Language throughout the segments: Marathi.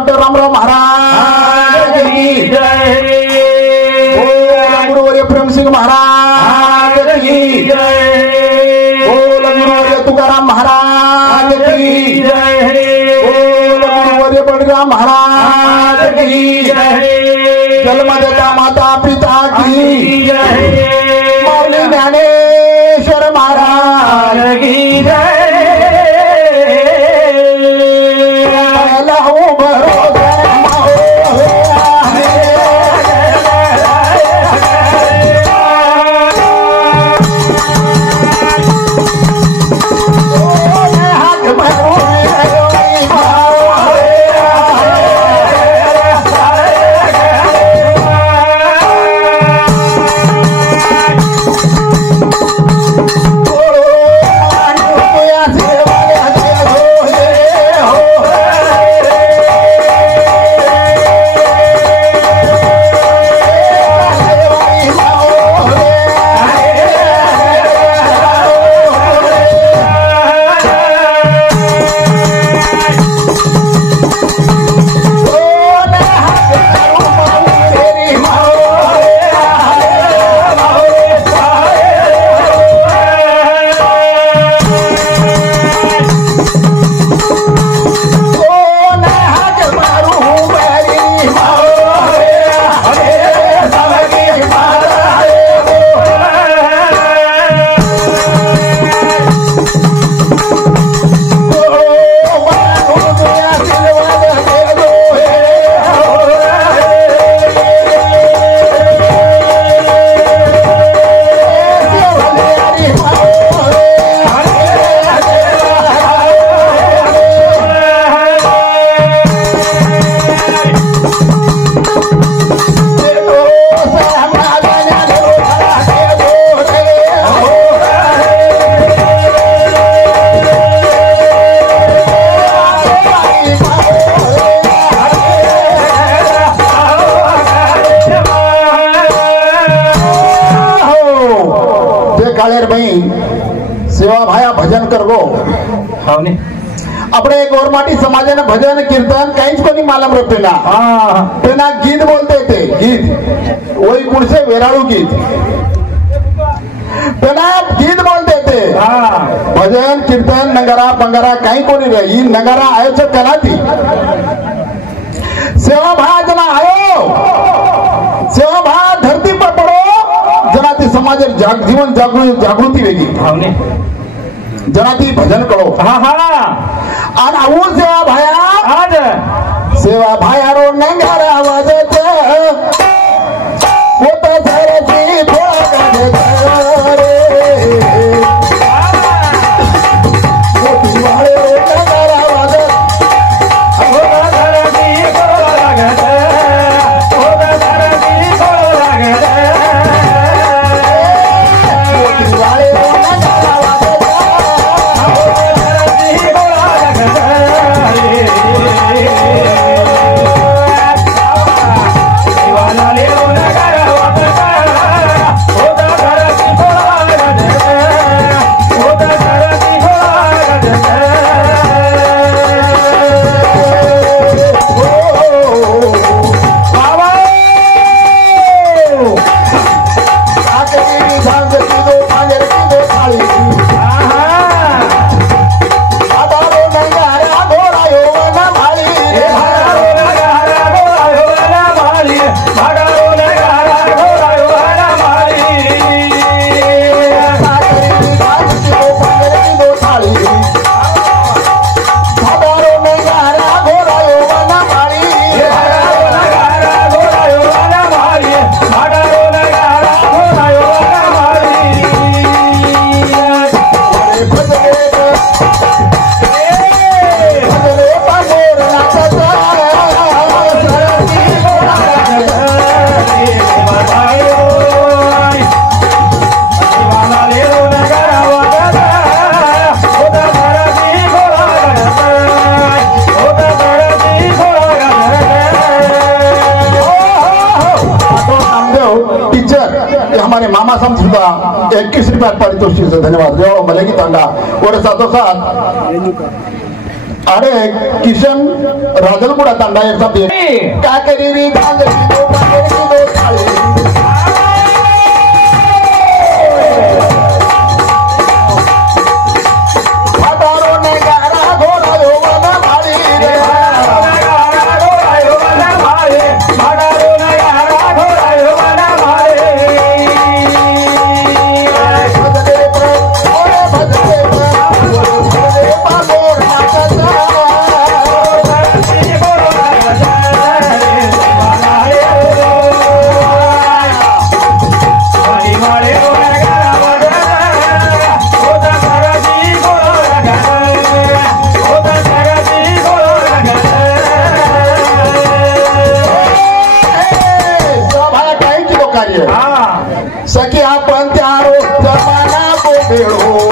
डॉक्टर रामराव महाराज की जय। बोल गुरुवर्य प्रेमसिंह महाराज की जय। बोल गुरुवर्य तुकाराम महाराज की जय। बोल गुरुवर्य बळीराम महाराज की जय। जन्मदाता माता पिता की जय। माऊली ज्ञानेश्वर महाराज की जय। भजन करवो अपने गोरमाटी समाजाने भजन कीर्तन काहीच कोणी मालम रपेला तेना गीत बोलते थे गीत वही गुण से वेराळू गीत तेना गीत बोलते थे भजन कीर्तन नगरा बंगारा काही कोणी रही नगरा आयोजक कला थी सेवा भा जना आयो सेवा भा धरती पर पड़ो जना ती समाज जीवन जागृती वेगी जना ती भजन करो आणि आऊन सेवा भाया सेवा भाया रो नंगार आवाज होत धरती हमारे मामा साहब सुधा 21 रुपया पारितोषिक से धन्यवाद जो मिलेगी तांगा और साथों साथ अरे किशन राजलपुरा तांडा याचा का करी रे सखी आपण त्यारो जमाना बोबेळो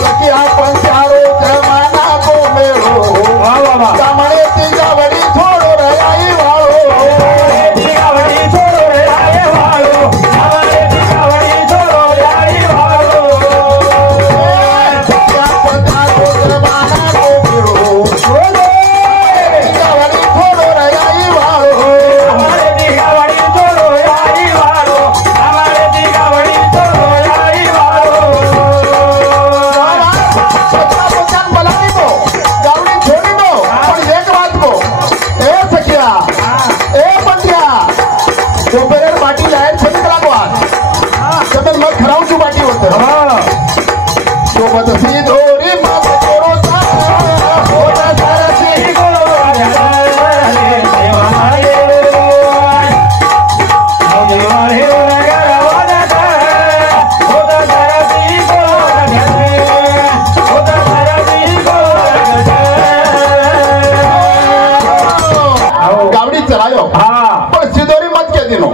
सखी आपण त्यारो जमाना बोबेळो त्यामुळे ती गावडी थोडो रयाई वाळो ती गावडी थोडो रयाई वाळो त्यामुळे ती गावडी थोडो रयाई वाळो सखी आपण त्यारो जमाना बोबेळो ती गावडी थोडो रयाई वाळो बाटी लायर छेद लागवा मग खरावची बाटी होत सोबत सी दोरी मत कोरोता होता सारची गावडी चलायो पण सिदोरी मत के दिनो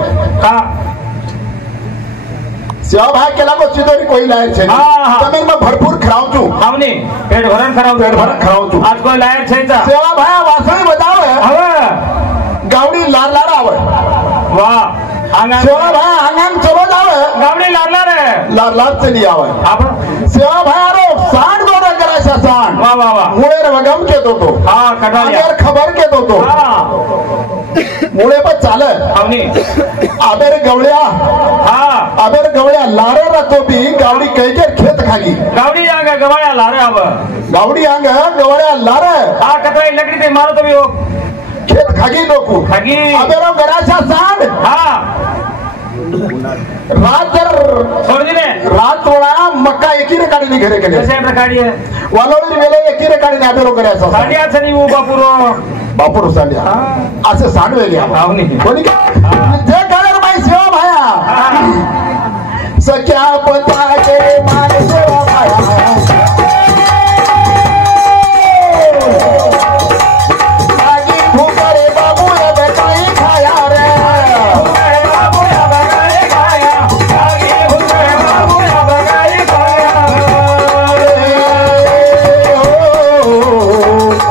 सेवा भाई केला को सिदोरी कोई लायर छे तमें में भरपूर खराव छु हमने पेट भरण खराव छु आज कोई लायर छे सेवा भाई वासई बतावे હવે गावडी लाल लार आवे वाह आंगन सेवा भाई आंगन चलो जावे गावडी लाल लार चली आवे आपण सेवा भाई आरो सांड गोरा करायचा सांड वाह वाह वाह मुळे वगम के तो हां कडालिया अगर खबर के तो हां मुळे पण चाल हमने आबेर गवळ्या आबेर गवळ्या लारे रातो बी गावडी कैकेर खेत खाली गावडी आंग गवळ्या लारे आव गावडी आंग गवळ्या लारे आ कतई लकड़ी ते मारो तो भी हो खेत खागी दोकू खागी आबेरो गराचा सांड रात समझले रात थोड़ा मक्का एकीरे काढली घरे केले कसे काढी वालोळी वेले एकीरे काढली आबेरो गराचा साडिया छनी वो बापुरो साडिया असे सांडवे घ्या कोणी जे कलर बाई सेवा भाया सख्या पता के मान सेवा भाया आगी भूकरे बाबू अब काही खाया रे बाबू अब काही खाया आगी भूकरे बाबू अब काही खाया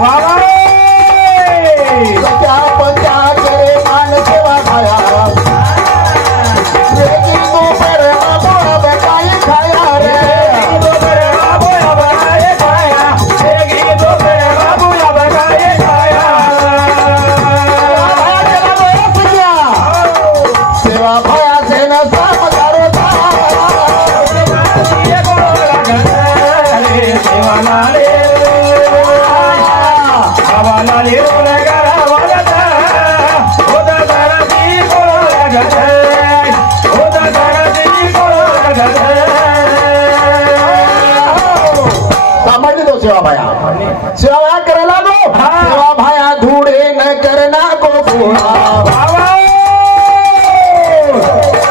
बाबा सख्या पता के मान सेवा भाया सेवा भाया सेवा करायला नो सेवा भाया धुडे न करना को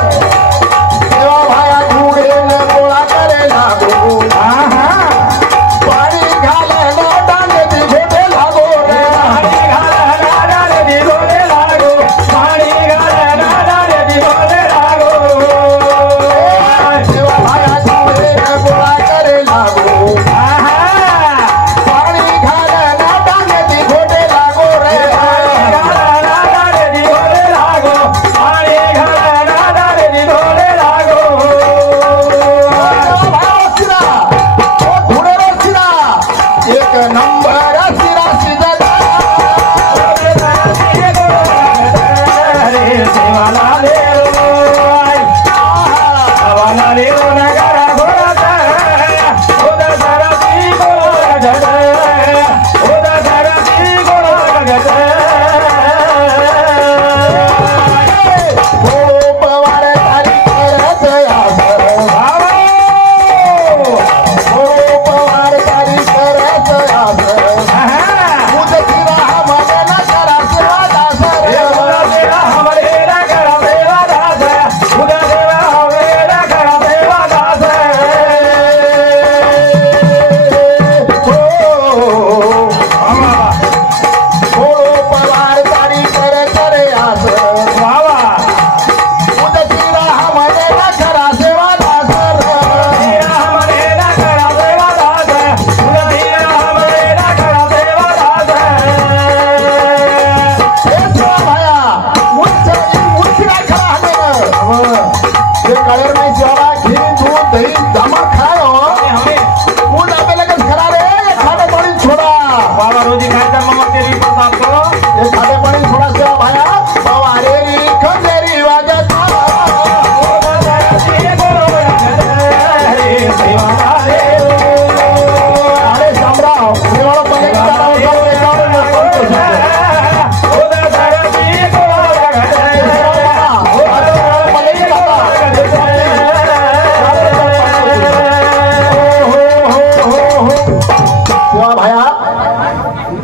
सेवा भाया धुडे न गोळा करेला गो पाणी घाल डांगे दी झोटे लागो रे पाणी घाल डांगे दी झोटे लागो पाणी घाल डांगे दी झोटे लागो सेवा भाया धुडे न गोळा करेला गो घोटे लागो रे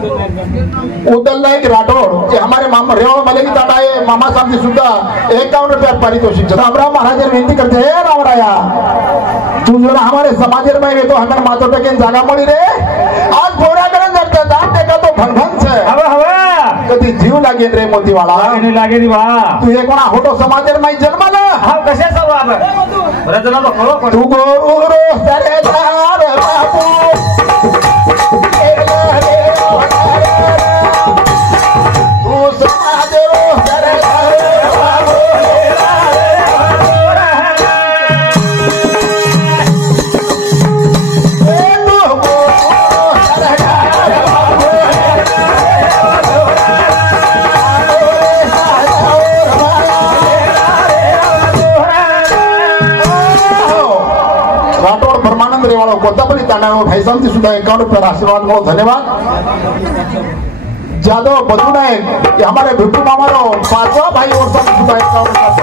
उदल नाईक राठोड हे हमारे मामा रेवळ मलेगी ताटाए मामा साहब जी सुद्धा 51 रुपया पारितोषिक रामराव महाराज विनंती करते हे रामराया तू जरा हमारे समाज में ये तो हमें मातो टके जागा मळी रे आज बोरा करे जगता दान टेका तो भनभन छे हवा हवा कधी जीव लागेल रे मोतीवाला लागे रे बा तू हे कोणा होतो समाज में जन्माला हा कशाचा बाप रजना तो खरो तू गोरू रो सरे दार बापू कोतापल्ली तांडा भाई साहब जी सुद्धा 51 रुपया आशीर्वाद मो धन्यवाद जादव बधु नायक हमारे भिट्टू मामा रो 5वां भाई और सब सुद्धा 51 रुपया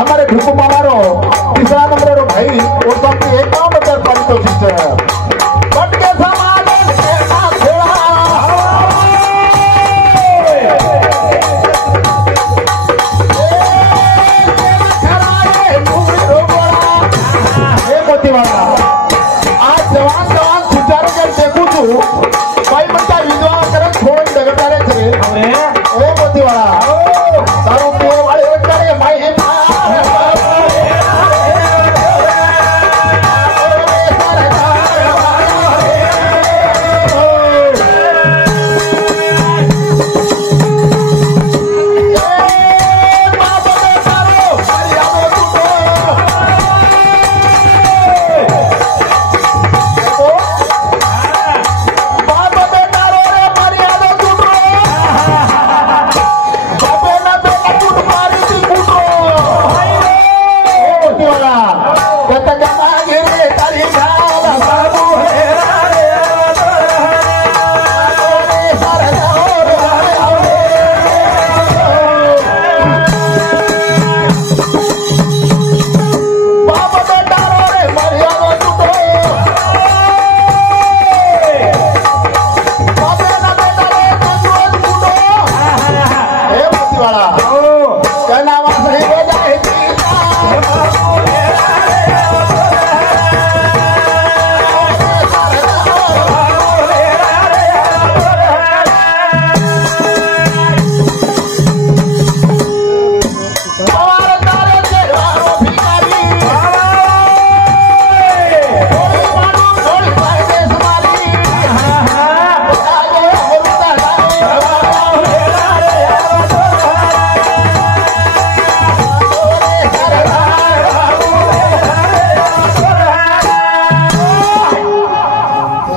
हमारे भिट्टू मामा रो 3रा नंबर रो भाई और सब 51 रुपया पारितोषिक बट के समाज के ना खेला ए मोतीवाला आज जवान जवान सुचारू कर देखू तू भाई म्हणता विधवा करत फोन दगडाले थे ए मोतीवाला दारू पिए वाले करे भाई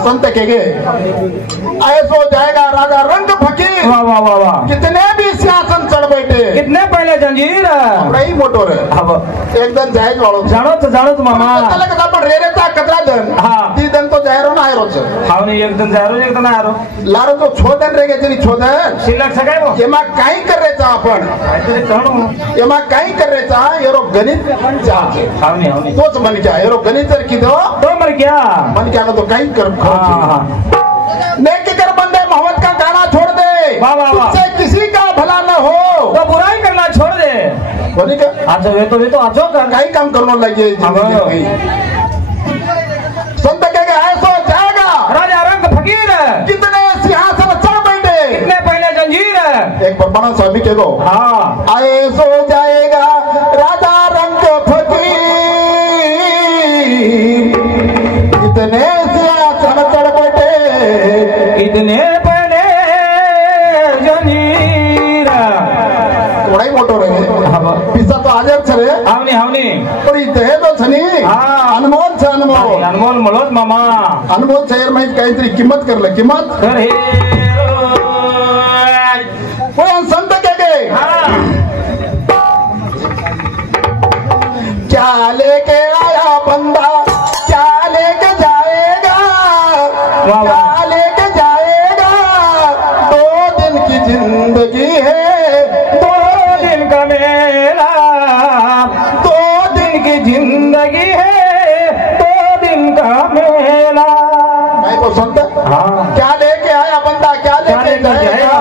संत कहेंगे ऐसो जाएगा राजा रंग फकीर। वाह वाह वाह वाह। कितने भी सिंहासन चढ़ बैठे, कितने पहले जंजीर जंजीर આપણા ઈ મોટો રે अब એકદમ જાહેર વાળો છે जाणो तो मामा त्याला कदा पण रेरेचा कचरा दन हा. ती दन तो जाहेरो ना आयरो છે हावनी एकदम जारो एकदम आरो लारो तो छोदन रे के जरी छोदन शिल्लक सकाय वो એમાં કાઈ કરેचा आपण काहीतरी कळू એમાં કાઈ કરેचा એરો ગણિત चा છે हावनी हावनी तोच मन क्या एरो गणित जर कीधो तो मर क्या मन क्या तो काई कर हाँ नेकी कर बंदे मोहम्मद का गाना छोड़ दे वाह, वाह, वाह। तुझसे किसी का भला न हो तो बुराई करना छोड़ दे बोली का अच्छा वे तो आजो कर काई काम करने लगे जिंदगी में संत कहेगा ऐसो जाएगा राजा रंग फकीर कितने सिंहासन चढ़ बैठे इतने पहले जंजीर एक परमाणु स्वामी के दो हाँ ऐसो जाएगा राजा रंग फकीर कितने सिंहासन चढ़ बैठे इतने पहले जंजीर थोड़ा ही मोटो रहे हाँ पिस्सा तो हाजर छे रे हावनी हावनी पण इथे तो छनी हाँ. अनमोल छे अनमोल अनमोल मलोज मामा अनमोल शहर में काहीतरी किंमत करले किंमत कर हे कोई संत के गए हाँ क्या लेके आया बंदा क्या लेके जाएगा वाह, वाह। क्या लेके जाएगा 2 दिन की जिंदगी है दो दिन का मेरा 2 दिन की जिंदगी है 2 दिन का मेला मैं को संत हाँ क्या लेके आया बंदा क्या लेके लेके जाएगा जाएगा?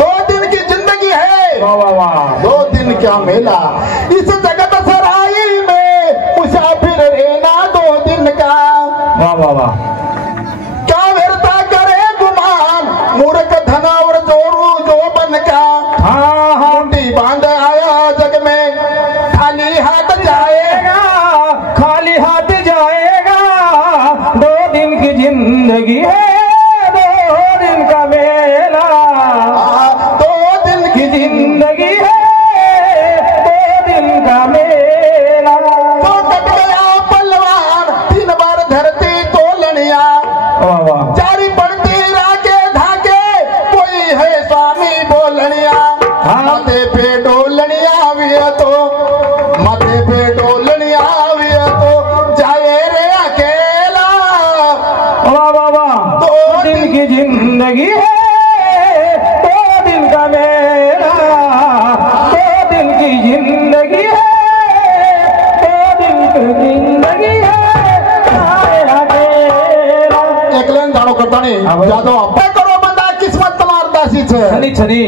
2 दिन की जिंदगी है वाह वाह वाह 2 दिन क्या मेला इस जगत सराई में मुसाफिर रहना 2 दिन का वाह वाह वाह क्या व्यर्था करे गुमान मूर्ख धन और जोरू जो बन का हाँ हाँ मुंडी बांध आया जग में खाली हाथ जाएगा खाली हाथ जाएगा 2 दिन की जिंदगी है 2 दिन का मेला 2 दिन की जिंदगी है 2 दिन का मेला तो कट गया पलवान 3 बार धरती तोलनिया वाह वाह चारी पड़ती राके धाके कोई है स्वामी बोलनिया हाँ। माथे पे डोलनिया भी तो माथे पे डोलनिया भी तो जाए रे अकेला वाह वाह वाह 2 दिन की जिंदगी है 2 दिन का मेला 2 दिन की जिंदगी है 2 दिन की जिंदगी है आए अकेला एकलन जाणो करता नहीं हाँ, भाई। जादो अपे करो बंदा किस्मत तुम्हार दासी छे छनी छनी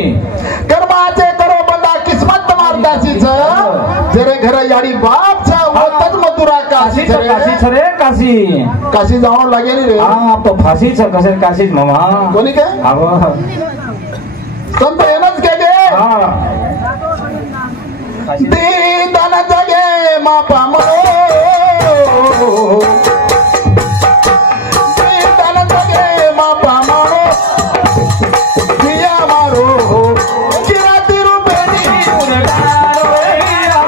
कर्माचे करो बंदा किस्मत तुम्हार दासी छे जरे घरे यारी बाप छे वो तज मधुरा काशी काशी तो काशी छे छरे काशी काशी जावण लागे नी रे हाँ अब तो फांसी छ कसे काशी मामा कोणी के अब संत एनच के गे हाँ दीदन जगे मापा मरो दीदन जगे मापा मरो दिया मारो किरा तिरु बेनी उड़ाड़ो रे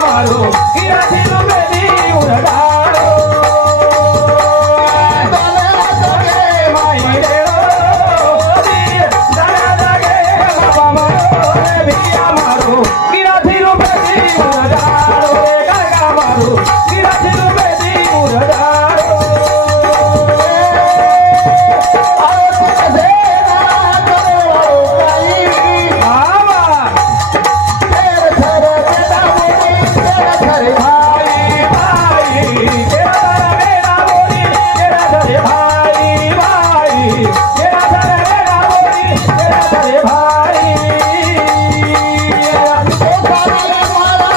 मारो किरा दिलो बेदी उड़ाड़ो दीदन जगे माई रे दाना दागे बाबा मारो रे बिया मारो किरा दिलो बेदी उड़ाड़ो रे गगा मारो किरा दिलो बेदी उड़ाड़ो आओ तुझे ना करो काई आवा तेरे घर बेटा बोली तेरे घर भाई भाई तेरा दर मेरा बोली तेरा दर भाई भाई तेरा दर मेरा बोली तेरा दर भाई ओ सारे मारा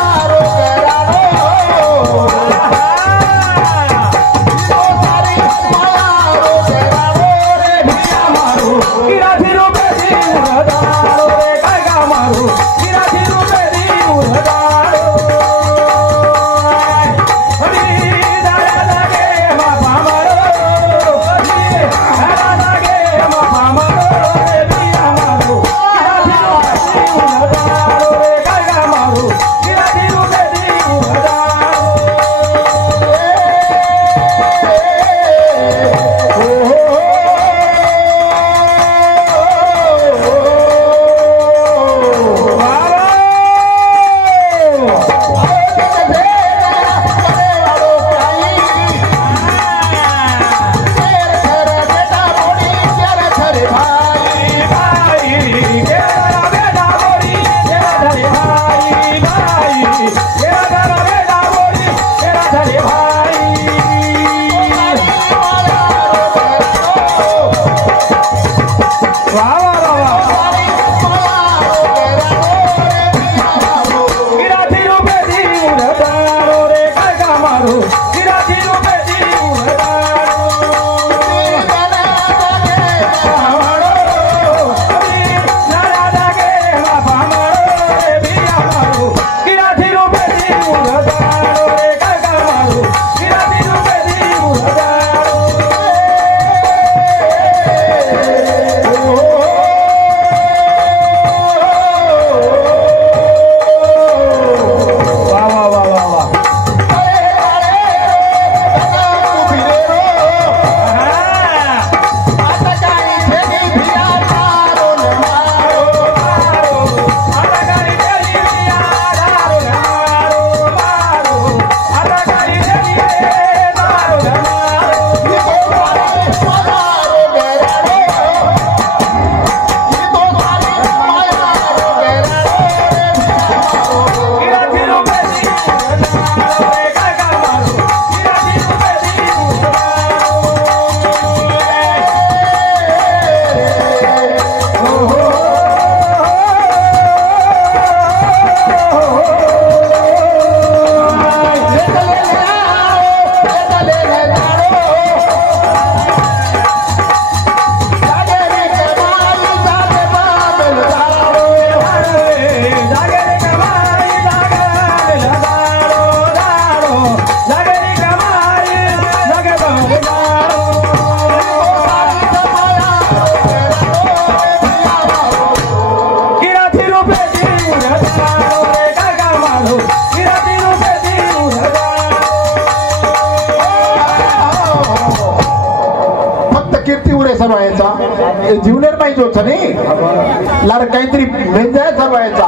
ज्युनियर पाहिजे होता नाही लार काहीतरी मेंजाय सर्वायचा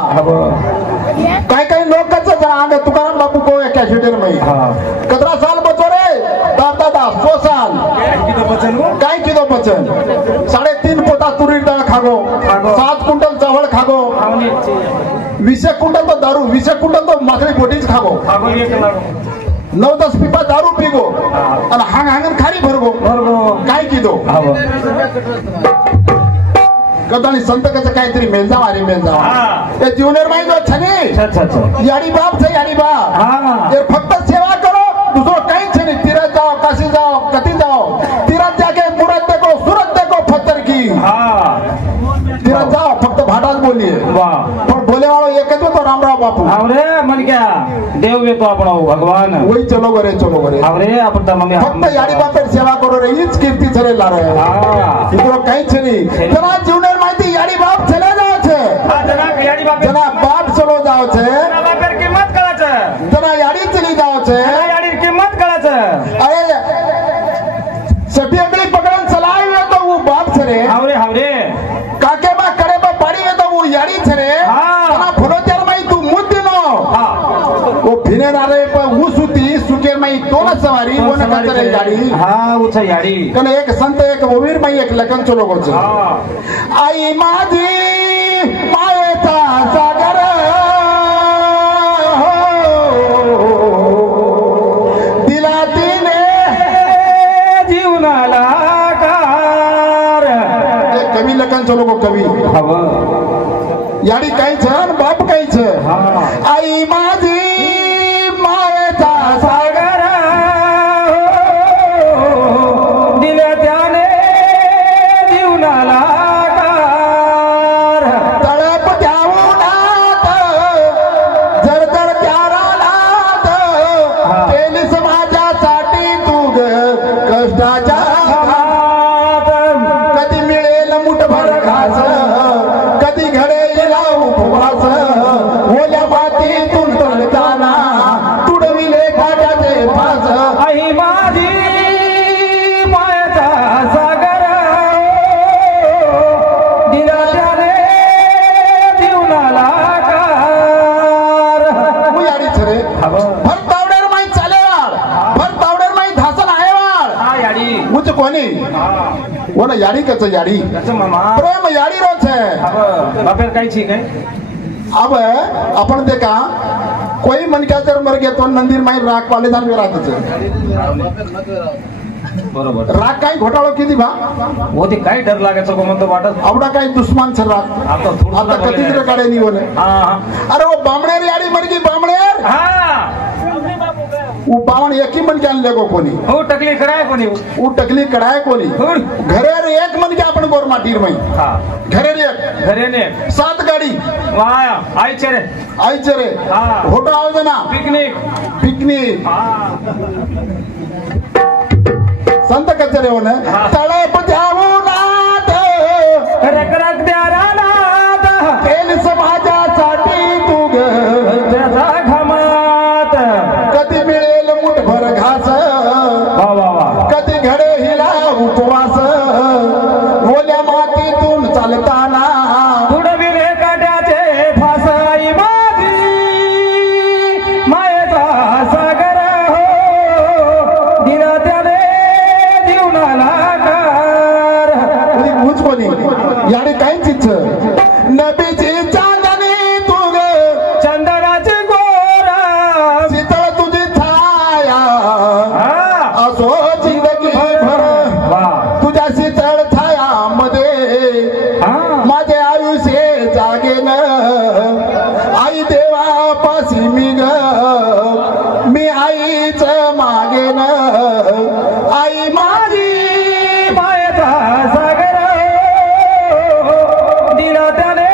काय काय लोकांचं अंग तुकाराम बापू को कॅशेटर में कतरा साल बचो रे दादा 100 साल काय किलो बचन 3.5 पोता तुरी डाळ खागो 7 क्विंटल चावल खागो 20 क्विंटल तो दारू 20 क्विंटल तो माखली बोटीच खागो 9-10 पिपा दारू पिगो आणि हांगन खारी भरगो काय किदो कदाणी संत कसं काहीतरी मेलजाव अरे मेलजाव ते ज्युनियर माहिती हो छने याडी बाप छे याडी बाप ते फक्त सेवा करो दुसरं काहीच नाही तीरथ जाओ काशी जाओ कती जाओ तीरथ जाके मूरत देखो सूरत देखो पत्थर की तीरथ जाओ फक्त भाटाच बोलिए पण बोले वालो एकच होतो रामराव बापू अरे मन क्या देव येतो आपण भगवान वही चलो गरे अरे आपण तर मम्मी फक्त याडी बापेर सेवा करो रे हीच कीर्ती चले ला रे दुसरं काहीच नाही जना ज्युनियर माहिती याडी बाप चले जाओ छे जना बाप चलो जाओ छे जना बापेर किंमत कळाच जना याडी चली जाओ छे याडी किंमत कळाच अरे सटी अंगली पकड़न चलावे तो वो बाप छे हावरे काके बा करे बा पाड़ी में तो वो याडी छे रे जना फलो त्यार माई तू मुद्दी नो वो फिने नारे पर वो सुती सुके माई तोला सवारी वो न करे गाड़ी उछा याडी कने एक संत एक ओवीर माई एक लखन चलो गोच आई माझी मायेचा सागर दिला तिने जीवनाला कार कवी लखन चलो गो कवी याडी काही छे आणि बाप काही छे आई माझी मायेचा सागर दिल्या त्याने जीवनाला कार तळप द्यावूनात जर त्याला नात केलीस माझ्यासाठी तू ग कष्टाच्या कधी मिळेल मुठभर घास कधी घडेल उपवास ओल्या मातीतून तळताना तुडविले काट्याचे फास आई माझी मायाचा सागर दिला त्याने जीवनाला कार याडीच रे भर तावडेर माई चालेवाळ भर तावडेर माई धासन आहेवाळ याडी मुझ कोणी वो याडी कच याडी मामा प्रेम याडी रोज है बापेर काही ठीक आहे अब आपण देखा कोई मन क्या जर मर गया तो मंदिर माई राख वाले दान राहतच बरोबर राख काही घोटाळो किती भा होती काय डर लागायचं को म्हणतो वाटत आवडा काही दुश्मन छ राख आता कतीच काढे नाही बोले अरे वो बामणेर याडी मर गई बामणेर वो आपण एकी मनके आणले गो कोणी हो टकली कराय कोणी उ टकली कडाय कोणी घरेर एक मनके आपण गोर माटीर मई घरेर एक घरेने 7 गाडी वाया आईचे रे होटो आयोजना पिकनिक संत कचरे होणे तळप जाऊ नाथ रक रक द्या रानात तेल समाजासाठी तू ग त्याचा घमात कधी मिळेल मुठभर घास वा वा वा कधी घडे हिला उपवास ओल्या मातीतून चालताना उडविले काट्याचे फासाई माझी मायेचा सागर हो दिला त्याने जीवनाला कार उच कोणी याने काय चिच्छ नबीची चांदणी तू ग चंदनाची गोरा शीतळ तुझी छाया असो जिंदगी भर वा तुझ्या शीतळ छायामध्ये माझे आयुष्य जागेन आई देवापाशी मी ग मी आईच मागेन आई माझी मायेचा सागर दिला त्याने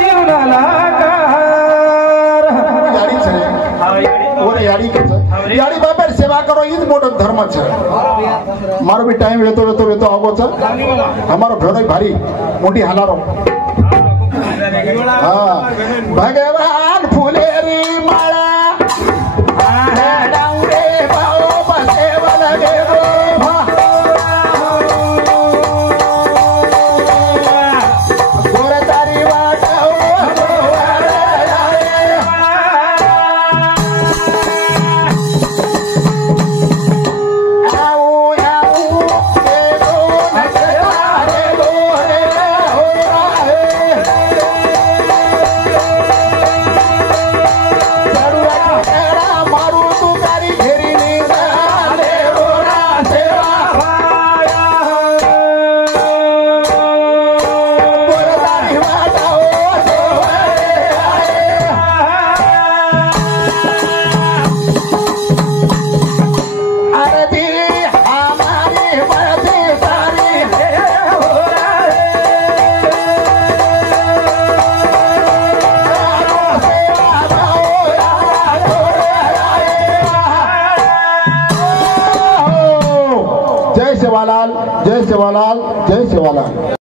जीवनाला कार याडीच आहे ओरे याडी कच याडी बापर सेवा करो ईज मोठो धर्म છે મારો બી ટાઈમ વેતો આવો છે અમારો ભેડો ભારી મોટી હાલારો હા ભગવાન ફૂલેરી માળા ડાઉરે બાઓ બસેવલ ગેરો ગોર તારી વાટાઓ जय सेवालाल जय सेवालाल जय सेवालाल।